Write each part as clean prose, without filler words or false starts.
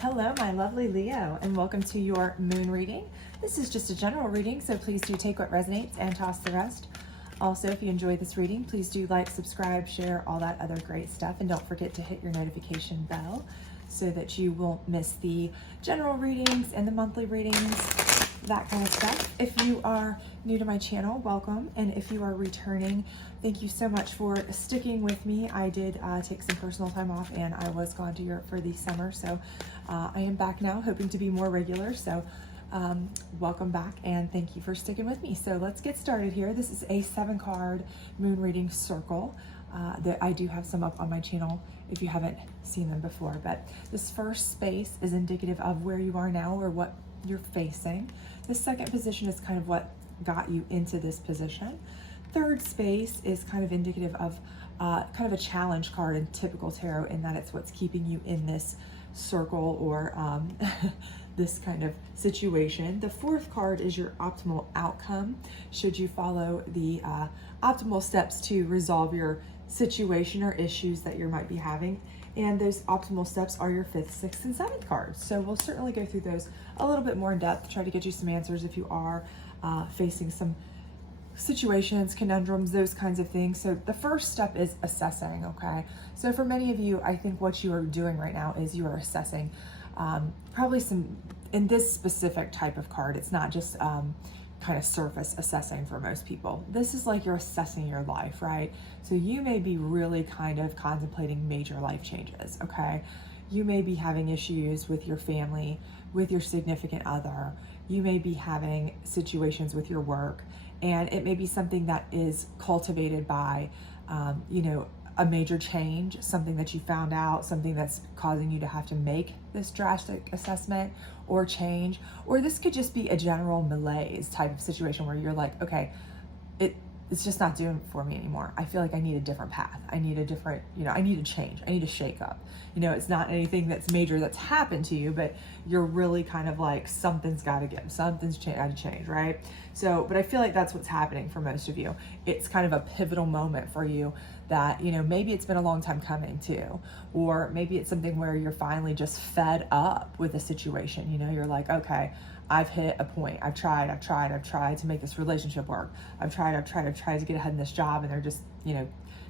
Hello, my lovely Leo, and welcome to your moon reading. This is just a general reading, so please do take what resonates and toss the rest. Also, if you enjoyed this reading, please do like, subscribe, share, all that other great stuff, and don't forget to hit your notification bell so that you won't miss the general readings and the monthly readings, that kind of stuff. If you are new to my channel, welcome, and if you are returning, thank you so much for sticking with me. I did take some personal time off, and I was gone to Europe for the summer, so I am back now, hoping to be more regular. So welcome back, and thank you for sticking with me. So let's get started here. This is a 7-card moon reading circle. That I do have some up on my channel if you haven't seen them before, but this first space is indicative of where you are now or what you're facing. The second position is kind of what got you into this position. Third space is kind of indicative of kind of a challenge card in typical tarot, in that it's what's keeping you in this circle or this kind of situation. The fourth card is your optimal outcome, should you follow the optimal steps to resolve your situation or issues that you might be having. And those optimal steps are your 5th, 6th, and 7th cards. So we'll certainly go through those a little bit more in depth, try to get you some answers if you are facing some situations, conundrums, those kinds of things. So the first step is assessing, okay? So for many of you, I think what you are doing right now is you are assessing probably some, in this specific type of card, it's not just kind of surface assessing for most people. This is like you're assessing your life, right? So you may be really kind of contemplating major life changes, okay? You may be having issues with your family, with your significant other. You may be having situations with your work, and it may be something that is cultivated by, a major change, something that you found out, something that's causing you to have to make this drastic assessment or change. Or this could just be a general malaise type of situation where you're like, okay, it's just not doing it for me anymore. I feel like I need a different path. I need a different, I need a change. I need a shake up. It's not anything that's major that's happened to you, but you're really kind of like, something's got to give, something's got to change, right? So, but I feel like that's what's happening for most of you. It's kind of a pivotal moment for you that, maybe it's been a long time coming too, or maybe it's something where you're finally just fed up with a situation. You're like, okay, I've hit a point. I've tried to make this relationship work. I've tried to get ahead in this job, and they're just,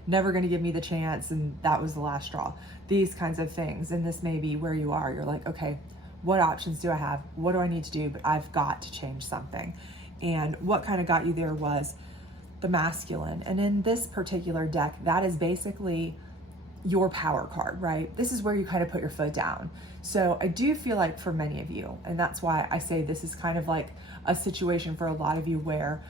never going to give me the chance. And that was the last straw. These kinds of things. And this may be where you are. You're like, okay, what options do I have? What do I need to do? But I've got to change something. And what kind of got you there was the masculine. And in this particular deck, that is basically your power card, right? This is where you kind of put your foot down. So I do feel like for many of you, and that's why I say this is kind of like a situation for a lot of you where,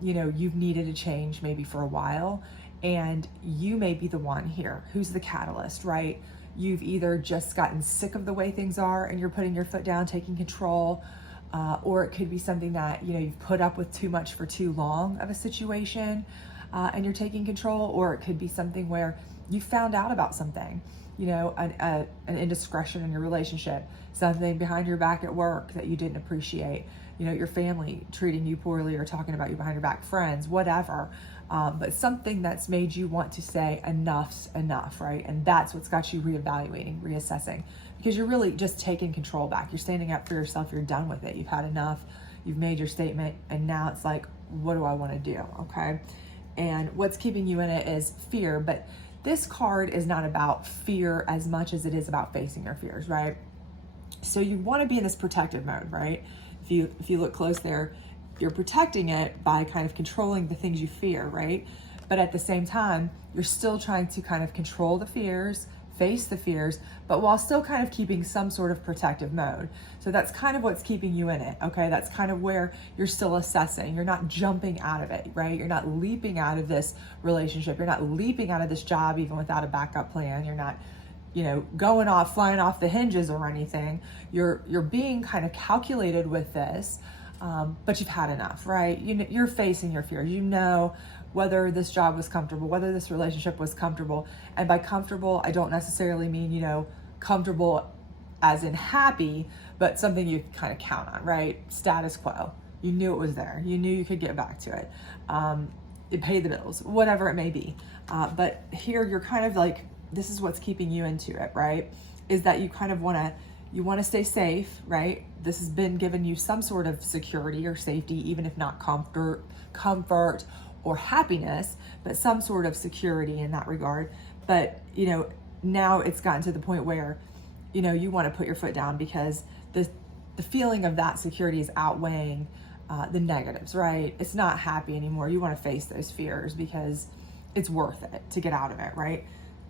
you've needed a change maybe for a while, and you may be the one here who's the catalyst, right? You've either just gotten sick of the way things are and you're putting your foot down, taking control, or it could be something that, you've put up with too much for too long of a situation, and you're taking control, or it could be something where you found out about something, an indiscretion in your relationship, something behind your back at work that you didn't appreciate, your family treating you poorly or talking about you behind your back, friends, whatever. But something that's made you want to say enough's enough, right? And that's what's got you reevaluating, reassessing, because you're really just taking control back. You're standing up for yourself. You're done with it. You've had enough. You've made your statement. And now it's like, what do I want to do? Okay. And what's keeping you in it is fear. But this card is not about fear as much as it is about facing your fears, right? So you want to be in this protective mode, right? If you look close there, you're protecting it by kind of controlling the things you fear, right? But at the same time, you're still trying to kind of control the fears, face the fears, but while still kind of keeping some sort of protective mode. So that's kind of what's keeping you in it, okay? That's kind of where you're still assessing. You're not jumping out of it, right? You're not leaping out of this relationship. You're not leaping out of this job even without a backup plan. You're not, going off, flying off the hinges or anything. You're being kind of calculated with this, but you've had enough, right? You're facing your fears. Whether this job was comfortable, whether this relationship was comfortable. And by comfortable, I don't necessarily mean, comfortable as in happy, but something you kind of count on, right? Status quo. You knew it was there. You knew you could get back to it. It paid the bills, whatever it may be. But here you're kind of like, this is what's keeping you into it, right? Is that you kind of want to You want to stay safe, right? This has been giving you some sort of security or safety, even if not comfort or happiness, but some sort of security in that regard. But, now it's gotten to the point where, you want to put your foot down because the feeling of that security is outweighing the negatives, right? It's not happy anymore. You want to face those fears because it's worth it to get out of it, right?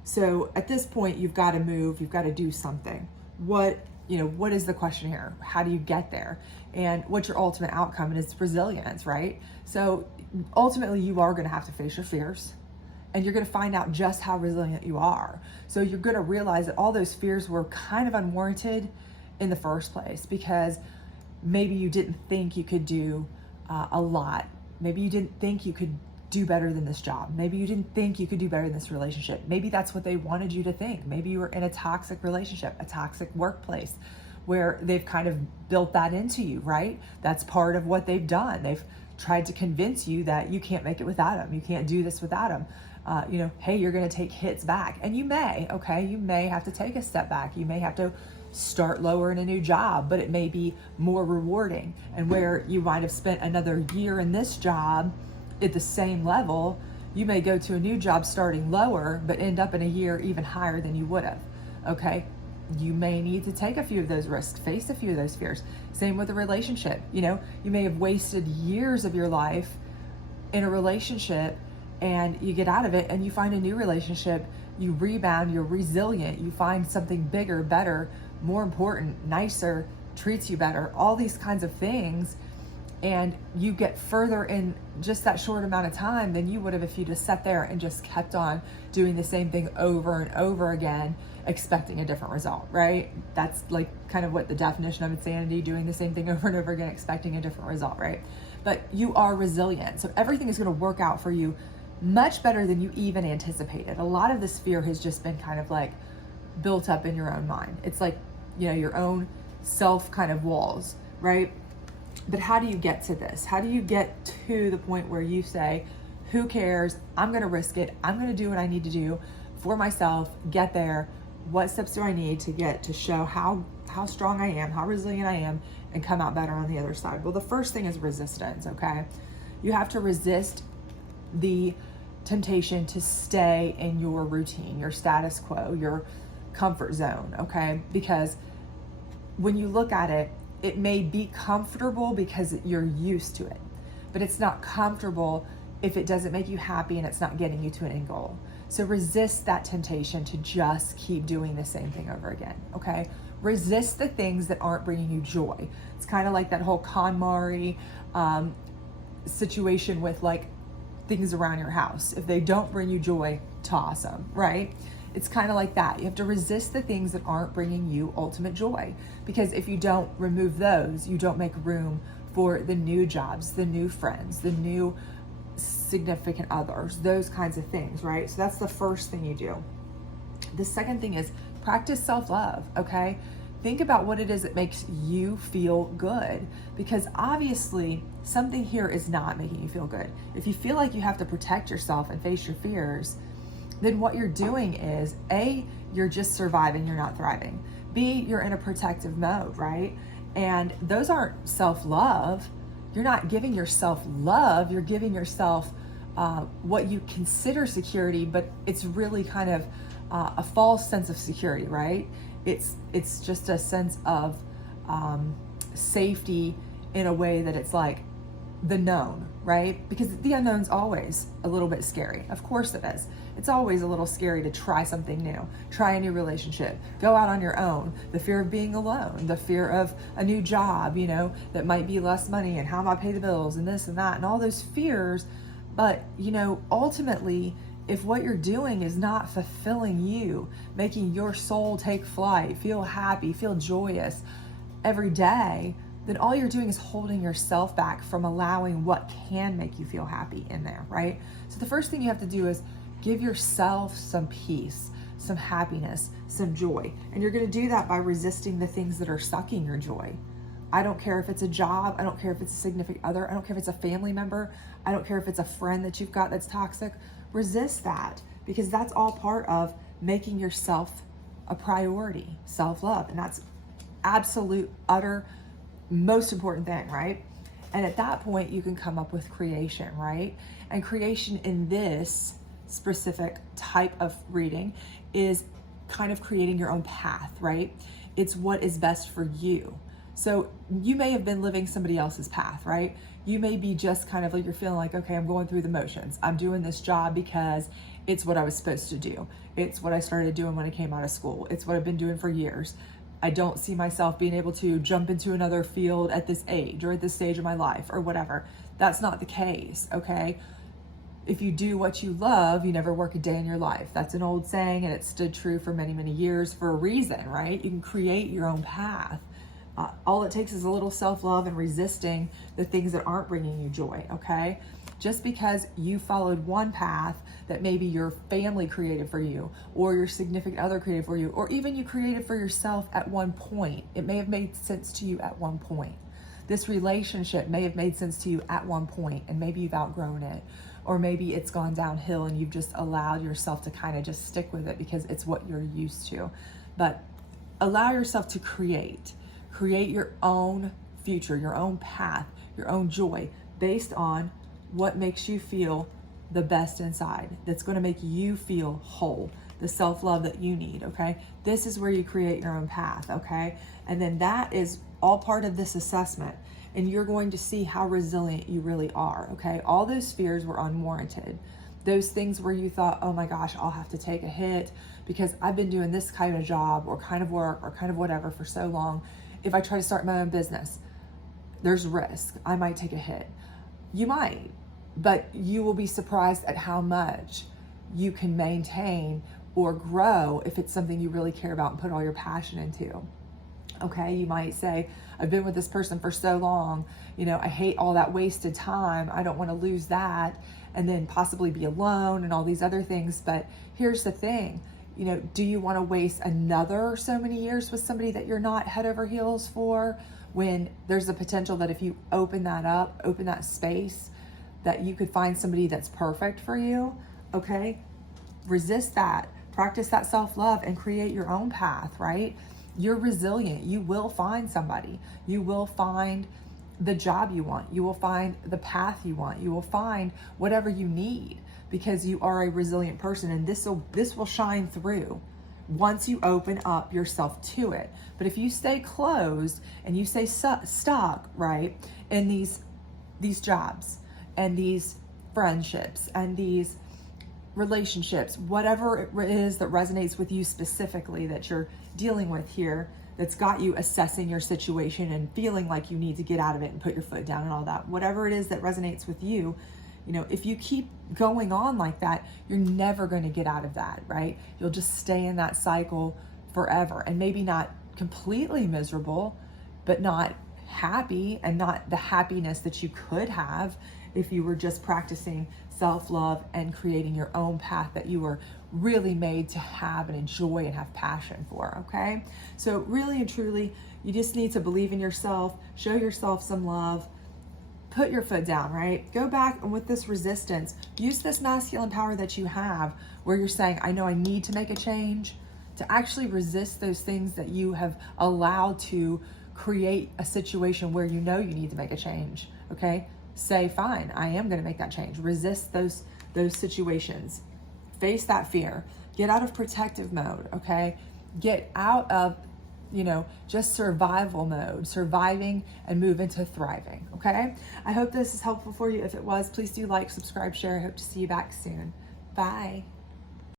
So at this point, you've got to move, you've got to do something. What is the question here? How do you get there? And what's your ultimate outcome? And it's resilience, right? So ultimately, you are going to have to face your fears, and you're going to find out just how resilient you are. So you're going to realize that all those fears were kind of unwarranted in the first place, because maybe you didn't think you could do a lot. Maybe you didn't think you could do better than this job. Maybe you didn't think you could do better than this relationship. Maybe that's what they wanted you to think. Maybe you were in a toxic relationship, a toxic workplace, where they've kind of built that into you, right? That's part of what they've done. They've tried to convince you that you can't make it without them. You can't do this without them. Hey, you're going to take hits back. And you may have to take a step back. You may have to start lower in a new job, but it may be more rewarding. And where you might have spent another year in this job at the same level, you may go to a new job starting lower, but end up in a year even higher than you would have. Okay. You may need to take a few of those risks, face a few of those fears. Same with a relationship. You may have wasted years of your life in a relationship, and you get out of it and you find a new relationship, you rebound, you're resilient, you find something bigger, better, more important, nicer, treats you better, all these kinds of things. And you get further in just that short amount of time than you would have if you just sat there and just kept on doing the same thing over and over again, expecting a different result, right? That's like kind of what the definition of insanity, doing the same thing over and over again, expecting a different result, right? But you are resilient. So everything is going to work out for you much better than you even anticipated. A lot of this fear has just been kind of like built up in your own mind. It's like, your own self kind of walls, right? But how do you get to this? How do you get to the point where you say, who cares? I'm going to risk it. I'm going to do what I need to do for myself, get there. What steps do I need to get to show how strong I am, how resilient I am, and come out better on the other side? Well, the first thing is resistance, okay? You have to resist the temptation to stay in your routine, your status quo, your comfort zone, okay? Because when you look at it, it may be comfortable because you're used to it, but it's not comfortable if it doesn't make you happy and it's not getting you to an end goal. So resist that temptation to just keep doing the same thing over again, okay? Resist the things that aren't bringing you joy. It's kind of like that whole KonMari situation with like things around your house. If they don't bring you joy, toss them, right? It's kind of like that. You have to resist the things that aren't bringing you ultimate joy, because if you don't remove those, you don't make room for the new jobs, the new friends, the new significant others, those kinds of things, right? So that's the first thing you do. The second thing is practice self-love, okay? Think about what it is that makes you feel good, because obviously something here is not making you feel good. If you feel like you have to protect yourself and face your fears, then what you're doing is A, you're just surviving, you're not thriving. B, you're in a protective mode, right? And those aren't self-love. You're not giving yourself love, you're giving yourself what you consider security, but it's really kind of a false sense of security, right? It's just a sense of safety in a way that it's like the known, right? Because the unknown's always a little bit scary. Of course it is. It's always a little scary to try something new, try a new relationship, go out on your own, the fear of being alone, the fear of a new job, that might be less money, and how am I pay the bills, and this and that, and all those fears. But, ultimately, if what you're doing is not fulfilling you, making your soul take flight, feel happy, feel joyous every day, then all you're doing is holding yourself back from allowing what can make you feel happy in there, right? So the first thing you have to do is give yourself some peace, some happiness, some joy. And you're going to do that by resisting the things that are sucking your joy. I don't care if it's a job. I don't care if it's a significant other. I don't care if it's a family member. I don't care if it's a friend that you've got that's toxic. Resist that, because that's all part of making yourself a priority, self-love. And that's absolute, utter, most important thing, right? And at that point, you can come up with creation, right? And creation in this specific type of reading is kind of creating your own path, right? It's what is best for you. So you may have been living somebody else's path, right? You may be just kind of like, you're feeling like, okay, I'm going through the motions. I'm doing this job because it's what I was supposed to do. It's what I started doing when I came out of school. It's what I've been doing for years. I don't see myself being able to jump into another field at this age or at this stage of my life or whatever. That's not the case, okay? If you do what you love, you never work a day in your life. That's an old saying, and it stood true for many, many years for a reason, right? You can create your own path. All it takes is a little self-love and resisting the things that aren't bringing you joy, okay? Just because you followed one path that maybe your family created for you, or your significant other created for you, or even you created for yourself at one point. It may have made sense to you at one point. This relationship may have made sense to you at one point, and maybe you've outgrown it. Or maybe it's gone downhill and you've just allowed yourself to kind of just stick with it because it's what you're used to. But allow yourself to create your own future, your own path, your own joy based on what makes you feel the best inside. That's going to make you feel whole, the self-love that you need, okay? This is where you create your own path, okay? And then that is all part of this assessment. And you're going to see how resilient you really are, okay? All those fears were unwarranted. Those things where you thought, oh my gosh, I'll have to take a hit because I've been doing this kind of job or kind of work or kind of whatever for so long. If I try to start my own business, there's risk. I might take a hit. You might, but you will be surprised at how much you can maintain or grow if it's something you really care about and put all your passion into. Okay, you might say, I've been with this person for so long, I hate all that wasted time. I don't want to lose that and then possibly be alone and all these other things. But here's the thing, do you want to waste another so many years with somebody that you're not head over heels for, when there's a potential that if you open that up, open that space, that you could find somebody that's perfect for you? Okay, resist that, practice that self-love and create your own path, right? You're resilient. You will find somebody. You will find the job you want. You will find the path you want. You will find whatever you need because you are a resilient person, and this will shine through once you open up yourself to it. But if you stay closed and you stay stuck, right, in these jobs and these friendships and these relationships, whatever it is that resonates with you specifically that you're dealing with here, that's got you assessing your situation and feeling like you need to get out of it and put your foot down and all that, whatever it is that resonates with you, if you keep going on like that, you're never going to get out of that, right? You'll just stay in that cycle forever, and maybe not completely miserable, but not happy, and not the happiness that you could have if you were just practicing self-love and creating your own path that you were really made to have and enjoy and have passion for, okay? So really and truly, you just need to believe in yourself, show yourself some love, put your foot down, right? Go back, and with this resistance, use this masculine power that you have where you're saying, I know I need to make a change, to actually resist those things that you have allowed to create a situation where you need to make a change, okay? Say, fine, I am going to make that change. Resist those situations. Face that fear. Get out of protective mode, okay? Get out of, just survival mode, surviving, and move into thriving, okay? I hope this is helpful for you. If it was, please do like, subscribe, share. I hope to see you back soon. Bye.